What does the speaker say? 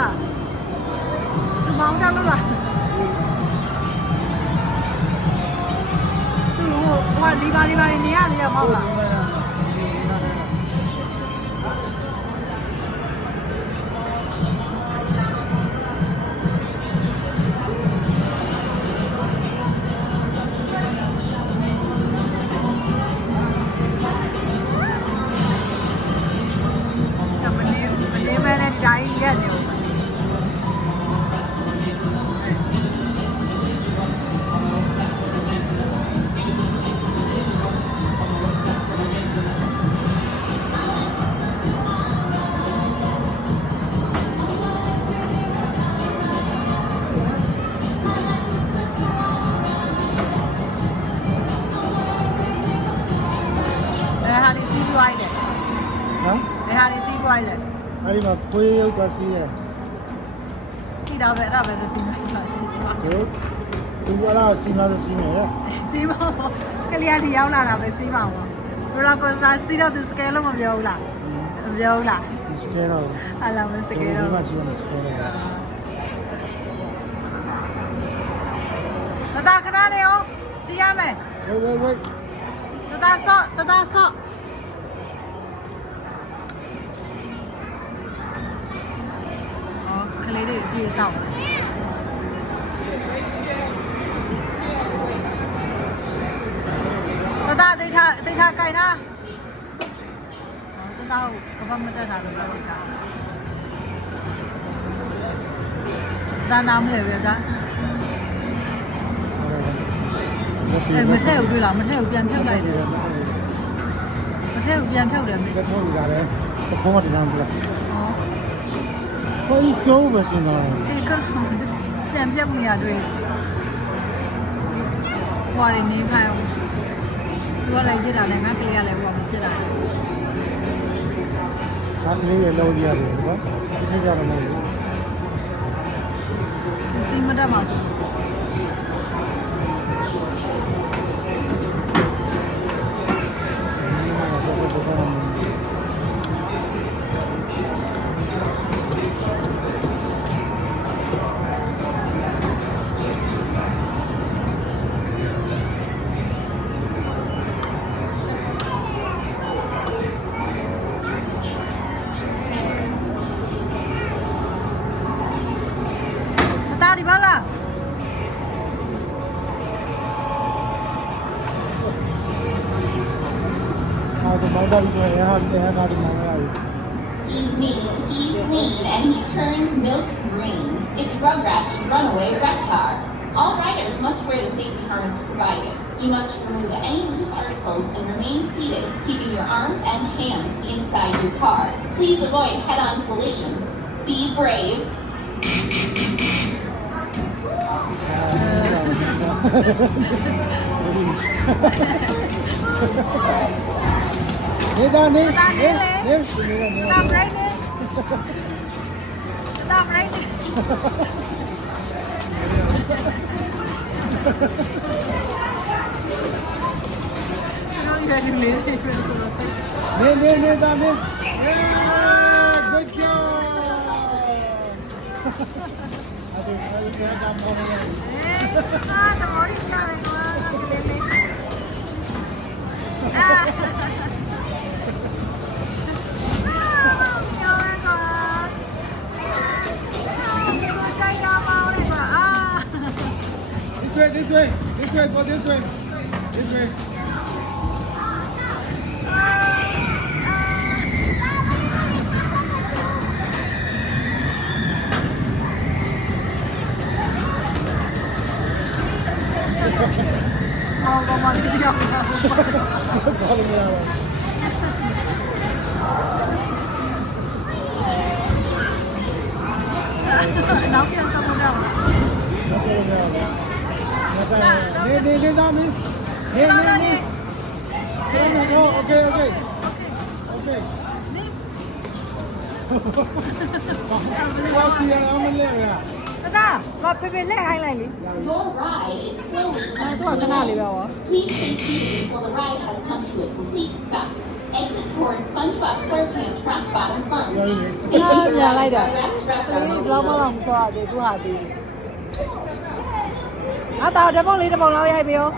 လားသူမောင်းတောင်းလို့လားသူဟိုဒီပါနေရမောက်လားအဲ့ဒီမှာခွေးရုပ်သွားစီးတယ်ဒီတော့ပဲအဲ့ဒါပဲစီးမှာဆိုတော့ချစ်ချပါသူကလာစီးမှာစီးမယ်လေစီးပါကလေးကရောက်လာတာပဲစီးပါဘောရိုလာကိုစတာစီးတော့သူစကဲလို့မပြောဘူးလားမပြောဘူးလားစကဲတော့ဟာလာမစကဲတော့ဒီမှာစီးမှာစကဲတော့တခဏနေအောင်စီးရမယ်ဝေးတဆော့ကလေးတွေပြေးဆောင်တတေချာကြိုင်နာတကဘာမတက်တာတော့တေချာဒါနာမလဲဗျာမထဲဘူးတွေ့လားမထဲဘူးပြန်ဖြုတ်လိုက်တယ်မထဲဘူးပြန်ဖြုတ်တယ်မင်းဖြုတ်လာတယ်ခေါင်းမတင်အောင်ပြခွေးကျိုးပဲစင်တော့ပြန်ပြတ်နေရတွေ့ဟွာနေခိုင်းအောင်သူကလည်းဖြစ်တာနဲ့ငါကလေးကလည်းဟိုမဖြစ်တာချားကလေးရဲ့လုံးရတယ်ကွာသိကြတော့မဟုတ်ဘူးစိတ်မတတ်ပါဘူးဒီပါလားဟာဒီမောင်တော်ကြီးရဲ့ဟာဒီမောင်ရည် He's mean, and he turns milk green. It's Rugrats' runaway Reptar. All riders must wear the safety harness provided. You must remove any loose articles and remain seated, keeping your arms and hands inside your car. Please avoid head-on collisions. Be brave. Stop raining. Good job. This way, go this way. Nấu cho xong rồi đâu? Đi Tommy. Đi. Okay. What's the I'm Tata, gọi Pepe lên hay này đi. Your ride is slowly coming to an end. Please stay seated until the ride has come to a complete stop. Exit towards SpongeBob SquarePants Rock Bottom Plunge. မြန်လိုက်တာ Rugrats ကလေး Reptar ဒီလောက်မှတော့မစောရသေးသူဟာသေးငါတော့တပုံလေးတပုံလောက်ရိုက်ပြီရော